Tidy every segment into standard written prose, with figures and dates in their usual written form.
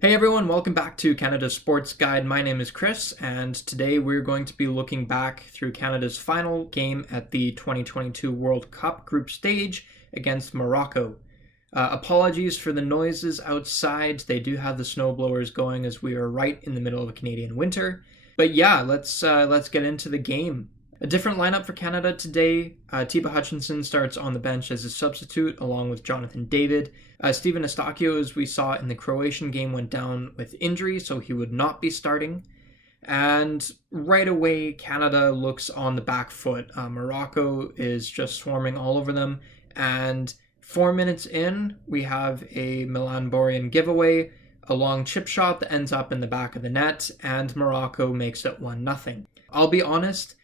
Hey everyone, welcome back to Canada's Sports Guide. My name is Chris, and today we're going to be looking back through Canada's final game at the 2022 World Cup group stage against Morocco. Apologies for the noises outside. They do have the snowblowers going as we are right in the middle of a Canadian winter. But yeah, let's get into the game. A different lineup for Canada today. Tiba Hutchinson starts on the bench as a substitute along with Jonathan David. Steven Eustaquio, as we saw in the Croatian game, went down with injury, so he would not be starting. And right away, Canada looks on the back foot. Morocco is just swarming all over them. And 4 minutes in, we have a Milan Borjan giveaway, a long chip shot that ends up in the back of the net, and Morocco makes it 1-0. I'll be honest,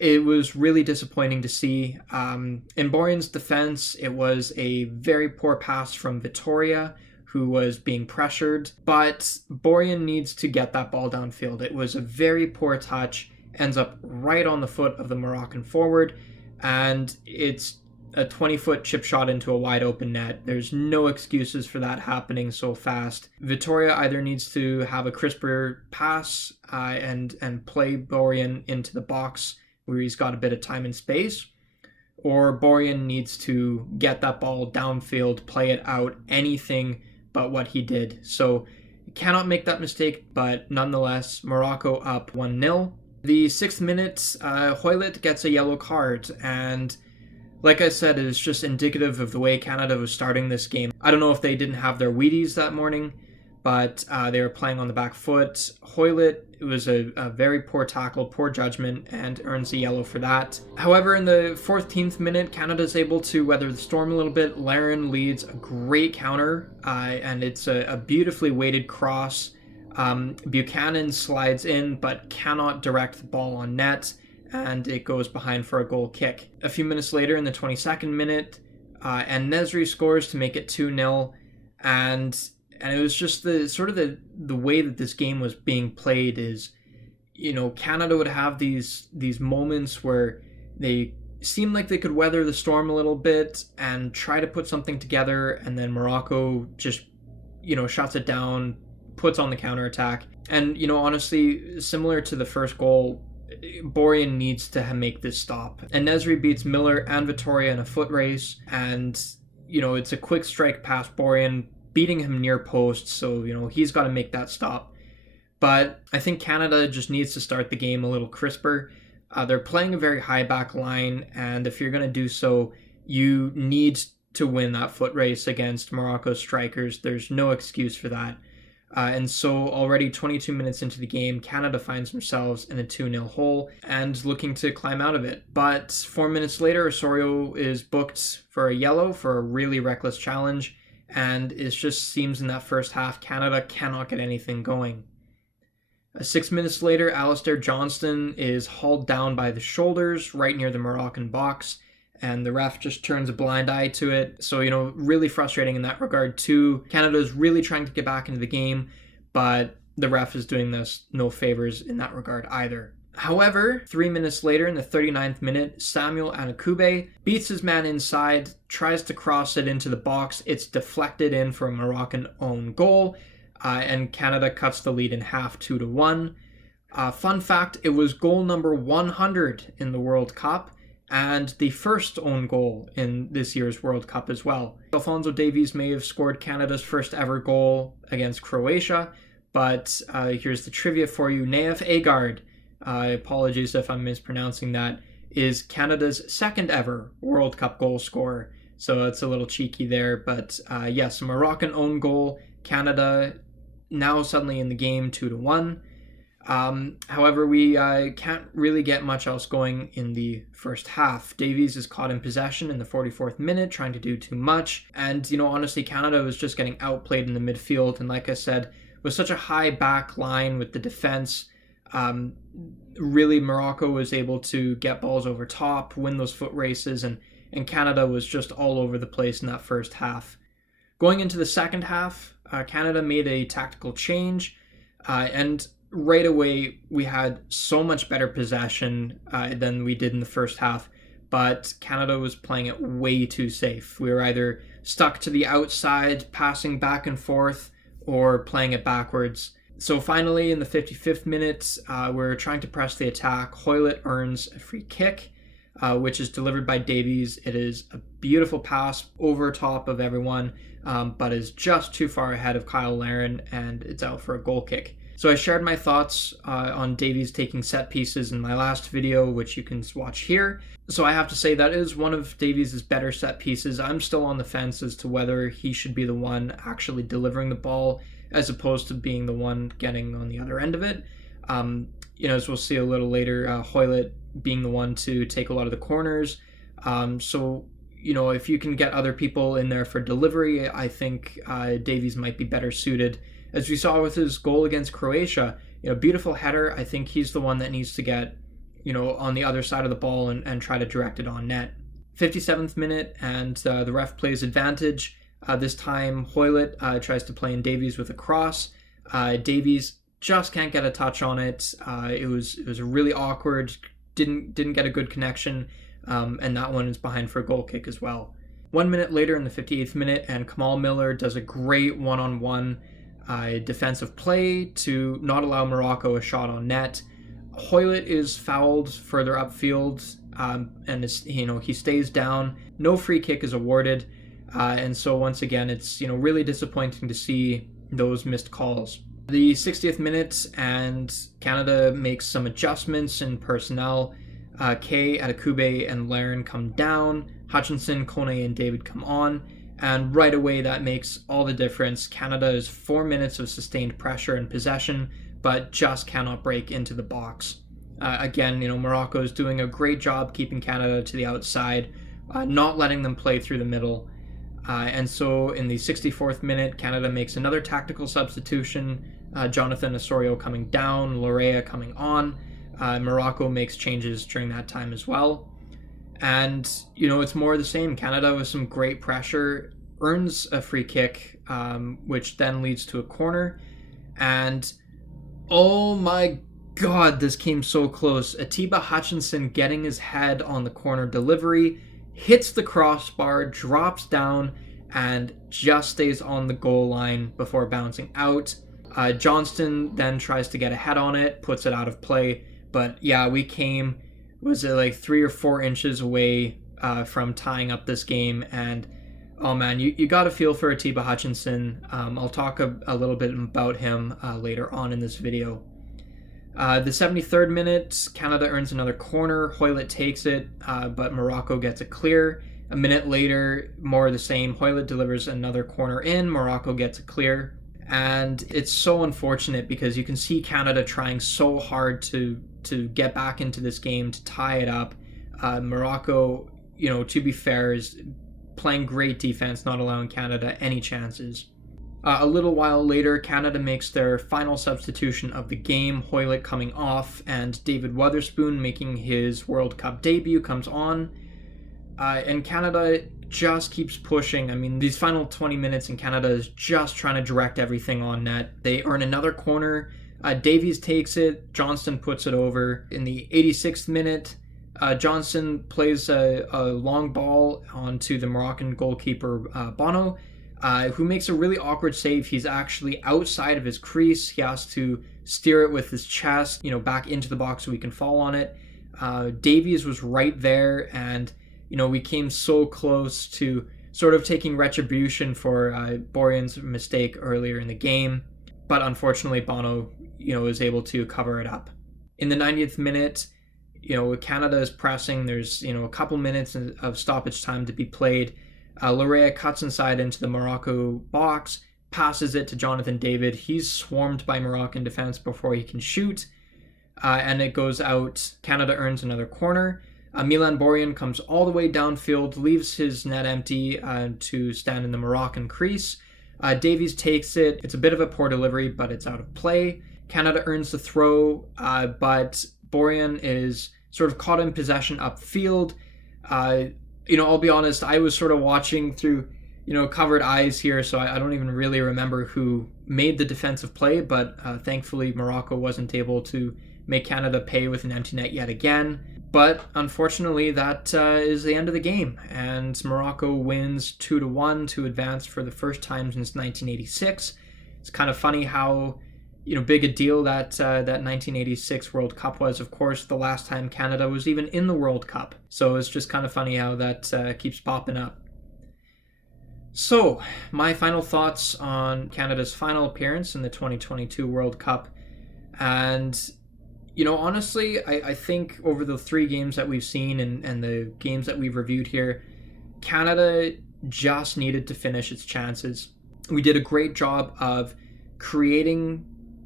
it was really disappointing to see. In Borjan's defense, it was a very poor pass from Vitória, who was being pressured, but Borjan needs to get that ball downfield. It was a very poor touch, ends up right on the foot of the Moroccan forward, and it's a 20-foot chip shot into a wide open net. There's no excuses for that happening so fast. Vitória either needs to have a crisper pass and play Borjan into the box where he's got a bit of time and space, or Borjan needs to get that ball downfield, play it out, anything but what he did. So cannot make that mistake, but nonetheless, Morocco up 1-0. The 6th minute, Hoylett gets a yellow card, and like I said, it is just indicative of the way Canada was starting this game. I don't know if they didn't have their Wheaties that morning, but they were playing on the back foot. Hoylett, it was a very poor tackle, poor judgment, and earns a yellow for that. However, in the 14th minute, Canada's able to weather the storm a little bit. Larin leads a great counter, and it's a beautifully weighted cross. Buchanan slides in, but cannot direct the ball on net, and it goes behind for a goal kick. A few minutes later, in the 22nd minute, and Nesri scores to make it 2-0, and it was just the way that this game was being played is, Canada would have these moments where they seemed like they could weather the storm a little bit and try to put something together, and then Morocco just, shuts it down, puts on the counterattack. And, honestly, similar to the first goal, Borjan needs to make this stop. And Nesri beats Miller and Vitória in a foot race, and, it's a quick strike past Borjan, beating him near post, so he's got to make that stop. But I think Canada just needs to start the game a little crisper. They're playing a very high back line, and if you're going to do so, you need to win that foot race against Morocco's strikers. There's no excuse for that. And so already 22 minutes into the game, Canada finds themselves in a 2-0 hole and looking to climb out of it. But 4 minutes later, Osorio is booked for a yellow for a really reckless challenge. And it just seems in that first half, Canada cannot get anything going. 6 minutes later, Alistair Johnston is hauled down by the shoulders right near the Moroccan box, and the ref just turns a blind eye to it. So, really frustrating in that regard too. Canada's really trying to get back into the game, but the ref is doing us no favors in that regard either. However, 3 minutes later, in the 39th minute, Samuel Anakube beats his man inside, tries to cross it into the box. It's deflected in for a Moroccan own goal, and Canada cuts the lead in half 2-1. Fun fact, it was goal number 100 in the World Cup, and the first own goal in this year's World Cup as well. Alphonso Davies may have scored Canada's first ever goal against Croatia, but here's the trivia for you. Naif Agard, apologies if I'm mispronouncing that, is Canada's second ever World Cup goal scorer. So it's a little cheeky there. But yes, Moroccan own goal. Canada now suddenly in the game 2-1. However, we can't really get much else going in the first half. Davies is caught in possession in the 44th minute, trying to do too much. And, honestly, Canada was just getting outplayed in the midfield. And like I said, with such a high back line with the defense, really Morocco was able to get balls over top, win those foot races, and Canada was just all over the place in that first half. Going into the second half, Canada made a tactical change, and right away we had so much better possession than we did in the first half, but Canada was playing it way too safe. We were either stuck to the outside, passing back and forth, or playing it backwards. So finally, in the 55th minute, we're trying to press the attack. Hoylett earns a free kick, which is delivered by Davies. It is a beautiful pass over top of everyone, but is just too far ahead of Kyle Larin, and it's out for a goal kick. So I shared my thoughts on Davies taking set pieces in my last video, which you can watch here. So I have to say that is one of Davies' better set pieces. I'm still on the fence as to whether he should be the one actually delivering the ball as opposed to being the one getting on the other end of it. As we'll see a little later, Hoylett being the one to take a lot of the corners. So if you can get other people in there for delivery, I think Davies might be better suited. As we saw with his goal against Croatia, beautiful header. I think he's the one that needs to get, on the other side of the ball and try to direct it on net. 57th minute, and the ref plays advantage. This time, Hoylett tries to play in Davies with a cross. Davies just can't get a touch on it. It was really awkward. Didn't get a good connection, and that one is behind for a goal kick as well. 1 minute later, in the 58th minute, and Kamal Miller does a great one-on-one defensive play to not allow Morocco a shot on net. Hoylett is fouled further upfield, and he stays down. No free kick is awarded, and so once again, it's really disappointing to see those missed calls. The 60th minute, and Canada makes some adjustments in personnel. Kay, Adekube, and Larin come down. Hutchinson, Kone, and David come on. And right away, that makes all the difference. Canada is 4 minutes of sustained pressure and possession, but just cannot break into the box. Again, Morocco is doing a great job keeping Canada to the outside, not letting them play through the middle. And so in the 64th minute, Canada makes another tactical substitution. Jonathan Osorio coming down, Lorea coming on. Morocco makes changes during that time as well. And, it's more of the same. Canada, with some great pressure, earns a free kick, which then leads to a corner. And, oh my God, this came so close. Atiba Hutchinson getting his head on the corner delivery, hits the crossbar, drops down, and just stays on the goal line before bouncing out. Johnston then tries to get a head on it, puts it out of play. But yeah, we came, was it like 3 or 4 inches away from tying up this game. And oh man, you got to feel for Atiba Hutchinson. I'll talk a little bit about him later on in this video. The 73rd minute, Canada earns another corner. Hoylett takes it, but Morocco gets a clear. A minute later, more of the same. Hoylett delivers another corner in. Morocco gets a clear. And it's so unfortunate because you can see Canada trying so hard to get back into this game, to tie it up. Morocco, to be fair, is playing great defense, not allowing Canada any chances. A little while later, Canada makes their final substitution of the game, Hoylett coming off, and David Wotherspoon, making his World Cup debut, comes on. And Canada just keeps pushing. I mean, these final 20 minutes in Canada is just trying to direct everything on net. They earn another corner. Davies takes it. Johnston puts it over. In the 86th minute, Johnston plays a long ball onto the Moroccan goalkeeper, Bono, who makes a really awkward save. He's actually outside of his crease. He has to steer it with his chest, back into the box so he can fall on it. Davies was right there, and we came so close to sort of taking retribution for Borjan's mistake earlier in the game. But unfortunately, Bono, is able to cover it up. In the 90th minute, Canada is pressing. There's, a couple minutes of stoppage time to be played. Lorea cuts inside into the Morocco box, passes it to Jonathan David. He's swarmed by Moroccan defense before he can shoot, and it goes out. Canada earns another corner. Milan Borjan comes all the way downfield, leaves his net empty to stand in the Moroccan crease. Davies takes it. It's a bit of a poor delivery, but it's out of play. Canada earns the throw, but Borjan is sort of caught in possession upfield. I'll be honest, I was sort of watching through, covered eyes here, so I don't even really remember who made the defensive play, but thankfully Morocco wasn't able to make Canada pay with an empty net yet again. But unfortunately, that is the end of the game, and Morocco wins 2-1 to advance for the first time since 1986. It's kind of funny how big a deal that 1986 World Cup was. Of course, the last time Canada was even in the World Cup. So it's just kind of funny how that keeps popping up. So, my final thoughts on Canada's final appearance in the 2022 World Cup. And, honestly, I think over the 3 games that we've seen and the games that we've reviewed here, Canada just needed to finish its chances. We did a great job of creating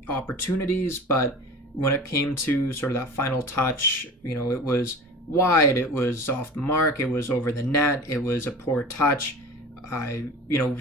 opportunities, but when it came to sort of that final touch, it was wide, it was off the mark, it was over the net, it was a poor touch.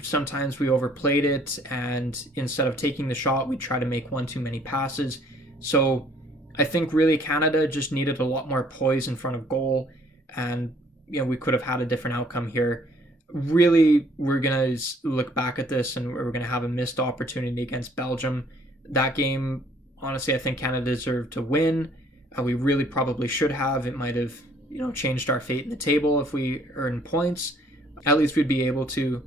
Sometimes we overplayed it, and instead of taking the shot, we try to make one too many passes. So I think really Canada just needed a lot more poise in front of goal, and we could have had a different outcome here. Really, we're going to look back at this and we're going to have a missed opportunity against Belgium. That game, honestly, I think Canada deserved to win. We really probably should have. It might have, changed our fate in the table if we earned points. At least we'd be able to,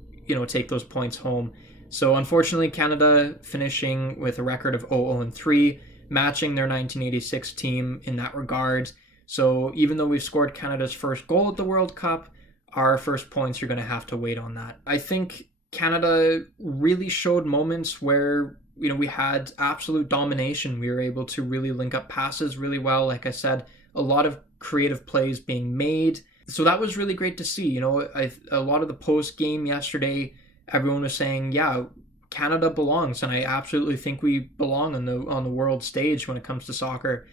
take those points home. So unfortunately, Canada finishing with a record of 0-3, matching their 1986 team in that regard. So even though we've scored Canada's first goal at the World Cup, our first points are going to have to wait on that. I think Canada really showed moments where, we had absolute domination. We were able to really link up passes really well. Like I said, a lot of creative plays being made. So that was really great to see. A lot of the post game yesterday, everyone was saying, yeah, Canada belongs, and I absolutely think we belong on the world stage when it comes to soccer.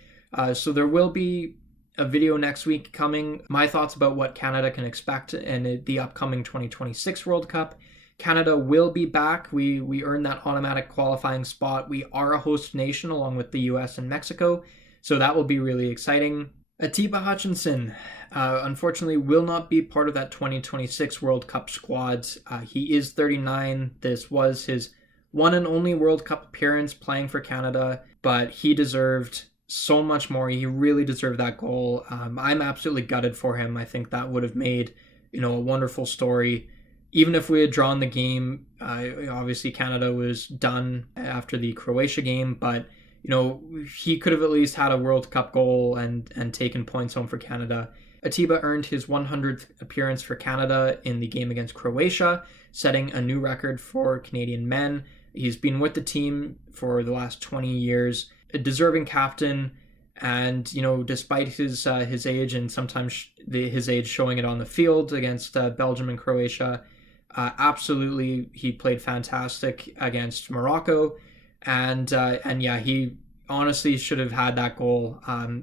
So there will be a video next week coming. My thoughts about what Canada can expect in the upcoming 2026 World Cup. Canada will be back. We earned that automatic qualifying spot. We are a host nation along with the US and Mexico, so that will be really exciting. Atiba Hutchinson, unfortunately, will not be part of that 2026 World Cup squad. He is 39. This was his one and only World Cup appearance playing for Canada, but he deserved so much more. He really deserved that goal. I'm absolutely gutted for him. I think that would have made, a wonderful story. Even if we had drawn the game, obviously Canada was done after the Croatia game, but he could have at least had a World Cup goal and taken points home for Canada. Atiba earned his 100th appearance for Canada in the game against Croatia, setting a new record for Canadian men. He's been with the team for the last 20 years, a deserving captain, and despite his age and sometimes his age showing it on the field against Belgium and Croatia, absolutely he played fantastic against Morocco. And yeah, he honestly should have had that goal.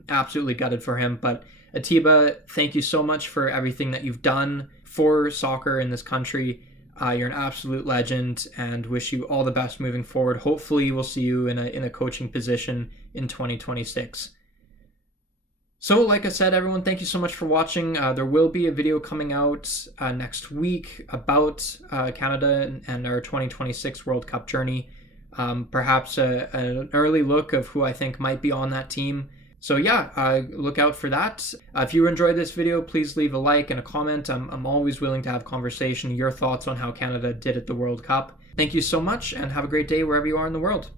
Absolutely gutted for him. But Atiba, thank you so much for everything that you've done for soccer in this country. You're an absolute legend, and wish you all the best moving forward. Hopefully we'll see you in a coaching position in 2026. So like I said, everyone, thank you so much for watching. There will be a video coming out next week about Canada and our 2026 World Cup journey. Perhaps an early look of who I think might be on that team. So yeah, look out for that. If you enjoyed this video, please leave a like and a comment. I'm always willing to have conversation, your thoughts on how Canada did at the World Cup. Thank you so much, and have a great day wherever you are in the world.